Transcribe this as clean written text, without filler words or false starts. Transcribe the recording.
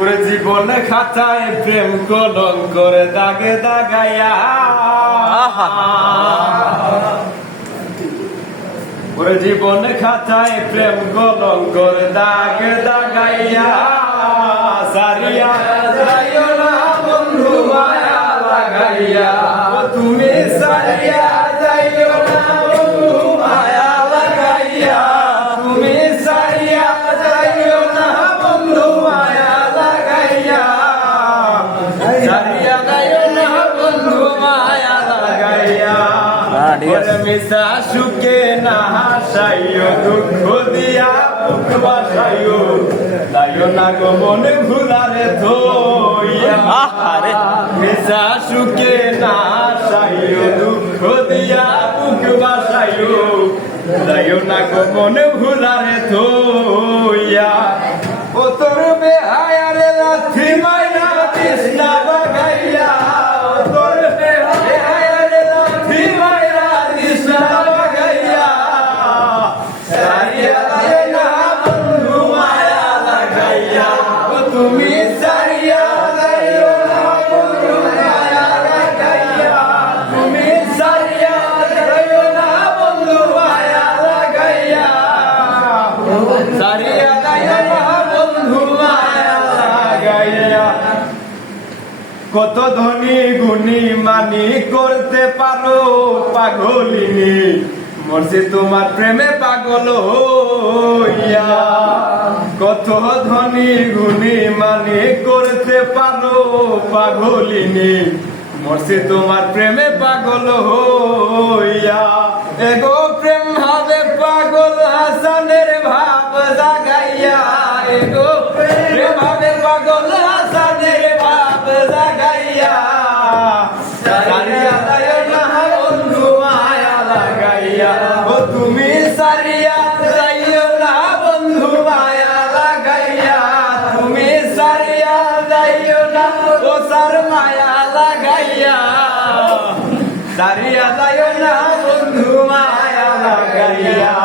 ওরে জীবনে খাতায় প্রেম কলঙ্কের দাগে দাগাইয়া, ওরে জীবনে খাতায় প্রেম কলঙ্কের দাগে দাগাইয়া, সারিয়া যাইও না বন্ধু মায়া লাগাইয়া, তুমি সারিয়া যাইও না বন্ধু মায়া লাগাইয়া, তুমি সারিয়া যাইও না বন্ধু মায়া লাগাইয়া, সারিয়া যাইও না বন্ধু মায়া লাগাইয়া। ওরে মিশা সুখে না হাসাইও, দুঃখ দিয়া বুক বাসাইও, তাইও না গো মনে ভুলারে ধইয়া। মিশা সুখে না হাসাইও, দুঃখ দিয়া বুক বাসাইও, তাইও না গো মনে ভুলারে ধইয়া। ও তোর বেহায়ারে লাথি মাইরা তৃষ্ণা বাগাইয়া, ও তোর বেহায়ারে লাথি মাইরা তৃষ্ণা বাগাইয়া, সারিয়া যায় না বন্ধু মায়া লাগাইয়া, ও তুমি সারিয়া যাইও না বন্ধু মায়া লাগাইয়া, তুমি সারিয়া যাইও না বন্ধু মায়া লাগাইয়া, সারিয়া যাইও না বন্ধু মায়া লাগাইয়া। কত ধনী গুণী মানি করতে পারো পাগলিনী, মরছি তোমার প্রেমে পাগল হইয়া। কত ধনী গুণী মানি করতে পারো পাগলিনী, মরছি তোমার প্রেমে পাগল হইয়া। এগো প্রেম হবে পাগল হাসানের ভাব জাগাইয়া, এগো প্রেম হবে পাগল হাসানের ভাব জাগাইয়া, সারিয়া যাইও না বন্ধু মায়া লাগাইয়া, ও তুমি সারিয়া যাইও না বন্ধু মায়া লাগাইয়া, তুমি সারিয়া যাইও না ও সার মায়া লাগাইয়া, সারিয়া যাইও না বন্ধু মায়া লাগাইয়া।